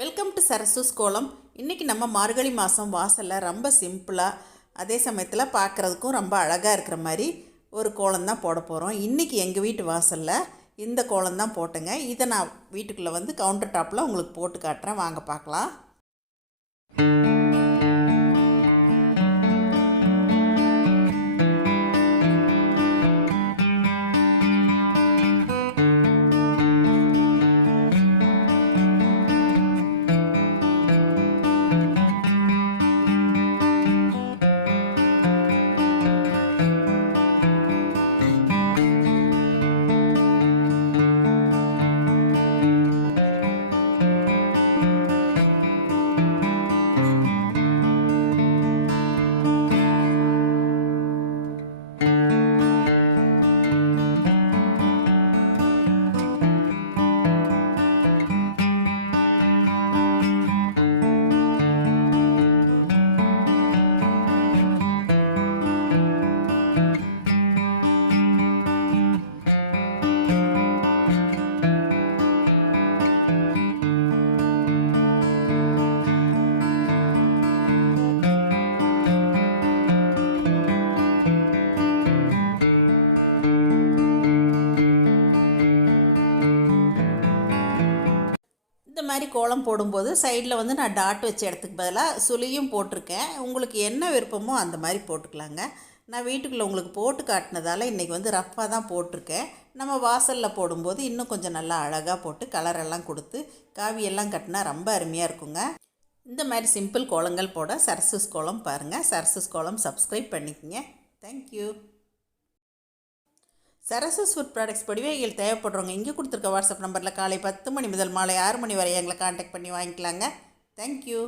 Welcome to சரசூஸ் கோலம். இன்றைக்கி நம்ம மார்கழி மாதம் வாசலில் ரொம்ப சிம்பிளாக அதே சமயத்தில் பார்க்குறதுக்கும் ரொம்ப அழகாக இருக்கிற மாதிரி ஒரு கோலம் தான் போட போகிறோம். இன்றைக்கி எங்கள் வீட்டு வாசலில் இந்த கோலம் தான் போட்டேங்க. இதை நான் வீட்டுக்குள்ளே கவுண்டர் டாப்பில் உங்களுக்கு போட்டு காட்டுறேன், வாங்க பார்க்கலாம். இந்த மாதிரி கோலம் போடும்போது சைடில் நான் டாட் வச்ச இடத்துக்கு பதிலாக சுழியும் போட்டிருக்கேன். உங்களுக்கு என்ன விருப்பமோ அந்த மாதிரி போட்டுக்கலாங்க. நான் வீட்டுக்குள்ளே உங்களுக்கு போட்டு காட்டினதால் இன்றைக்கி ரஃப்பாக தான் போட்டிருக்கேன். நம்ம வாசலில் போடும்போது இன்னும் கொஞ்சம் நல்லா அழகாக போட்டு கலரெல்லாம் கொடுத்து காவியெல்லாம் கட்டினா ரொம்ப அருமையாக இருக்குங்க. இந்த மாதிரி சிம்பிள் கோலங்கள் போட சரசூஸ் கோலம் பாருங்கள். சரசூஸ் கோலம் சப்ஸ்கிரைப் பண்ணிக்கோங்க. தேங்க்யூ. சரசூஸ் ஃபுட் ப்ராடக்ட்ஸ் படிவகைகள் தேவைப்படுறவங்க இங்கே கொடுத்துருக்க வாட்ஸ்அப் நம்பரில் காலை 10 மணி முதல் மாலை 6 மணி வரை எங்களை காண்டாக்ட் பண்ணி வாங்கிக்கலாங்க. தேங்க்யூ.